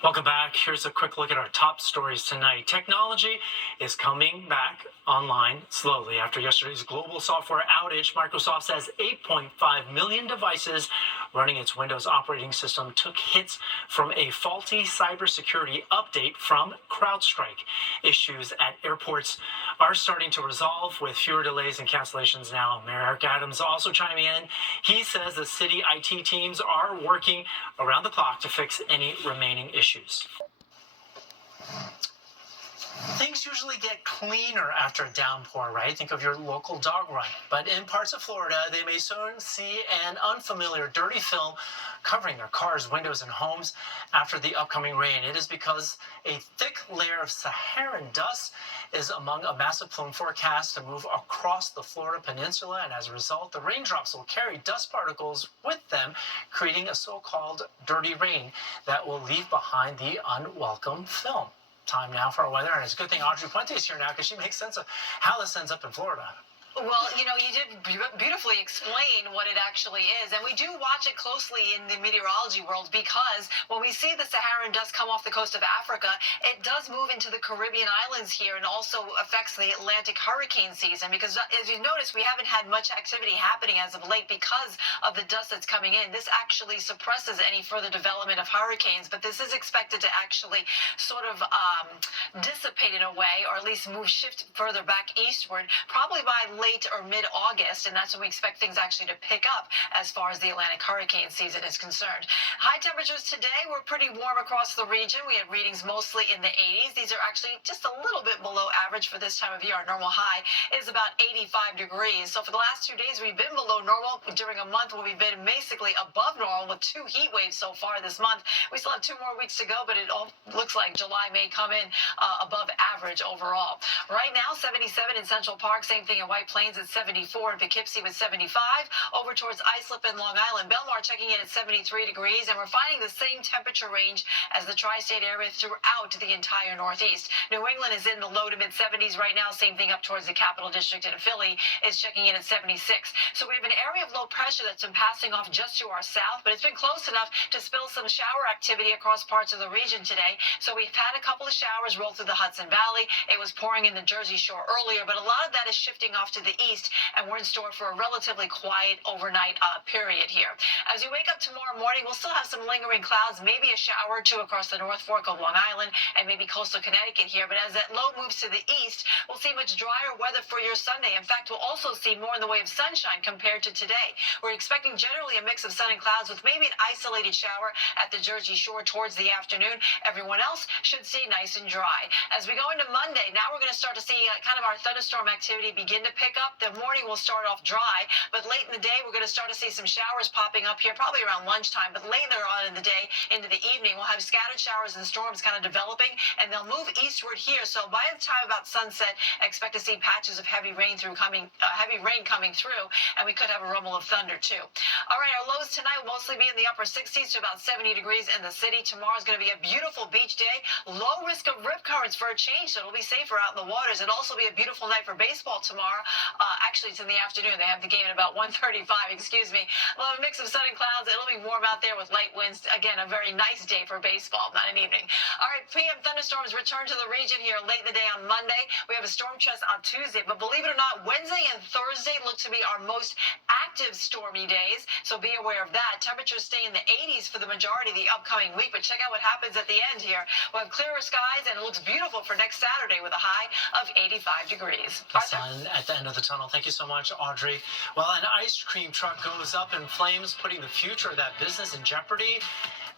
Welcome back. Here's a quick look at our top stories tonight. Technology is coming back online slowly. After yesterday's global software outage, Microsoft says 8.5 million devices running its Windows operating system took hits from a faulty cybersecurity update from CrowdStrike. Issues at airports are starting to resolve with fewer delays and cancellations now. Mayor Eric Adams also chiming in. He says the city IT teams are working around the clock to fix any remaining issues. Things usually get cleaner after a downpour, right? Think of your local dog run. But in parts of Florida, they may soon see an unfamiliar dirty film covering their cars, windows, and homes after the upcoming rain. It is because a thick layer of Saharan dust is among a massive plume forecast to move across the Florida peninsula, and as a result, the raindrops will carry dust particles with them, creating a so-called dirty rain that will leave behind the unwelcome film. Time now for our weather, and it's a good thing Audrey Puente is here now because she makes sense of how this ends up in Florida. Well, you did beautifully explain what it actually is. And we do watch it closely in the meteorology world because when we see the Saharan dust come off the coast of Africa, it does move into the Caribbean islands here and also affects the Atlantic hurricane season. Because as you notice, we haven't had much activity happening as of late because of the dust that's coming in. This actually suppresses any further development of hurricanes, but this is expected to actually sort of dissipate in a way, or at least shift further back eastward, probably by late or mid-August, and that's when we expect things actually to pick up as far as the Atlantic hurricane season is concerned. High temperatures today were pretty warm across the region. We had readings mostly in the 80s. These are actually just a little bit below average for this time of year. Our normal high is about 85 degrees. So for the last 2 days, we've been below normal during a month where we've been basically above normal with 2 heat waves so far this month. We still have 2 more weeks to go, but it all looks like July may come in above average overall. Right now, 77 in Central Park, same thing in White Plains at 74, and Poughkeepsie with 75. Over towards Islip and Long Island, Belmar checking in at 73 degrees, and we're finding the same temperature range as the tri-state area throughout the entire Northeast. New England is in the low to mid 70s right now. Same thing up towards the Capital District, and Philly is checking in at 76. So we have an area of low pressure that's been passing off just to our south, but it's been close enough to spill some shower activity across parts of the region today. So we've had a couple of showers roll through the Hudson Valley. It was pouring in the Jersey Shore earlier, but a lot of that is shifting off to the east, and we're in store for a relatively quiet overnight period here. As we wake up tomorrow morning, we'll still have some lingering clouds, maybe a shower or two across the North Fork of Long Island and maybe coastal Connecticut here. But as that low moves to the east, we'll see much drier weather for your Sunday. In fact, we'll also see more in the way of sunshine compared to today. We're expecting generally a mix of sun and clouds with maybe an isolated shower at the Jersey Shore towards the afternoon. Everyone else should see nice and dry. As we go into Monday, now we're going to start to see kind of our thunderstorm activity begin to pick up. The morning will start off dry, but late in the day, we're going to start to see some showers popping up here, probably around lunchtime. But later on in the day, into the evening, we'll have scattered showers and storms kind of developing, and they'll move eastward here. So by the time about sunset, expect to see patches of heavy rain coming through, and we could have a rumble of thunder too. All right, our lows tonight will mostly be in the upper 60s to about 70 degrees in the city. Tomorrow's going to be a beautiful beach day. Low risk of rip currents for a change, so it'll be safer out in the waters. It'll also be a beautiful night for baseball tomorrow. Actually, it's in the afternoon. They have the game at about 1:35, excuse me. We'll have a mix of sun and clouds. It'll be warm out there with light winds. Again, a very nice day for baseball, not an evening. All right, PM thunderstorms return to the region here late in the day on Monday. We have a storm chest on Tuesday, but believe it or not, Wednesday and Thursday look to be our most active stormy days, so be aware of that. Temperatures stay in the 80s for the majority of the upcoming week, but check out what happens at the end here. We'll have clearer skies, and it looks beautiful for next Saturday with a high of 85 degrees. The sun at the end of the tunnel. Thank you so much, Audrey. Well, an ice cream truck goes up in flames, putting the future of that business in jeopardy.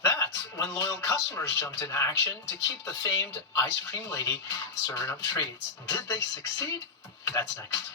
That's when loyal customers jumped into action to keep the famed ice cream lady serving up treats. Did they succeed? That's next.